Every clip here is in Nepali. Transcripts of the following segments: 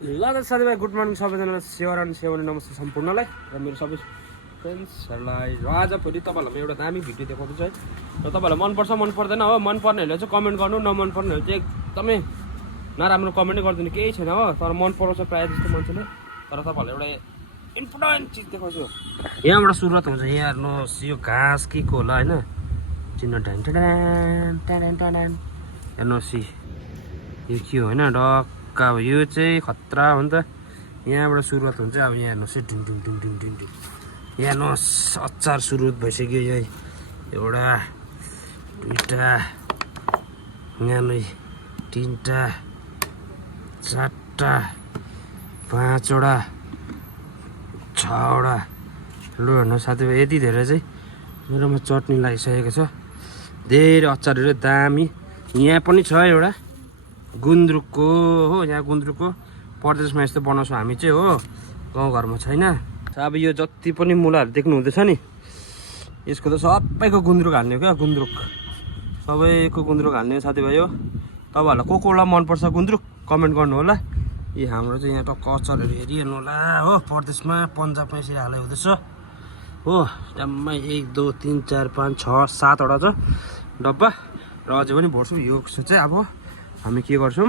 ल त साथीभाइ गुड मर्निङ सबैजनालाई सेवान सेवानी नमस्ते सम्पूर्णलाई र मेरो सबै फ्रेन्ड्सहरूलाई र आज फेरि तपाईँहरूलाई म एउटा दामी भिडियो देखाउँदैछु है र तपाईँहरूलाई मनपर्छ मन पर्दैन हो मन पर्नेहरूले चाहिँ कमेन्ट गर्नु नमन पर्नेहरूले चाहिँ एकदमै नराम्रो कमेन्टै गरिदिनु केही छैन हो तर मन पराउँछ प्रायः जस्तो मान्छेले तर तपाईँहरूलाई एउटा इम्पोर्टेन्ट चिज देखाउँछु यहाँबाट सुरुवात हुन्छ यहाँ हेर्नुहोस् यो घाँस के को होला होइन चिन्न हेर्नुहोस् यो के हो होइन डक्का अब यो चाहिँ खतरा हो नि त यहाँबाट सुरुवात हुन्छ अब यहाँ हेर्नुहोस् है ढुङ ढुङ ढुङ ढुङ ढुङ ढुङ यहाँ हेर्नुहोस् अचार सुरुवात भइसक्यो यही एउटा दुईवटा यहाँ नै तिनवटा चारवटा पाँचवटा छवटा लु हेर्नुहोस् साथीभाइ यति धेरै चाहिँ मेरोमा चटनी लागिसकेको छ धेरै अचारहरू दामी यहाँ पनि छ एउटा गुन्द्रुकको हो यहाँ गुन्द्रुकको परदेशमा यस्तो बनाउँछौँ हामी चाहिँ हो गाउँघरमा छैन अब यो जति पनि मुलाहरू देख्नु हुँदैछ नि यसको त सबैको गुन्द्रुक हाल्ने हो क्या गुन्द्रुक सबैको गुन्द्रुक हाल्ने साथीभाइ हो तपाईँहरूलाई को कोलाई मनपर्छ गुन्द्रुक कमेन्ट गर्नु होला यी हाम्रो चाहिँ यहाँ टक्क अचारहरू हेरिहेर्नु होला हो परदेशमा पन्जाबमा यसरी हालै हुँदैछ हो जम्मै 1 2 3 4 5 6 7वटा छ डब्बा र अझै पनि भर्छौँ यो चाहिँ अब हामी के गर्छौँ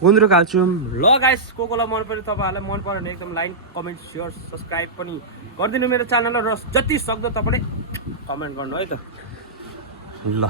गुन्द्रुक हाल्छौँ ल गाइस को कोलाई मन पऱ्यो तपाईँहरूलाई मन पऱ्यो भने एकदम लाइक कमेन्ट सेयर सब्सक्राइब पनि गरिदिनु मेरो च्यानललाई र जति सक्दो तपाईँले कमेन्ट गर्नु है त ल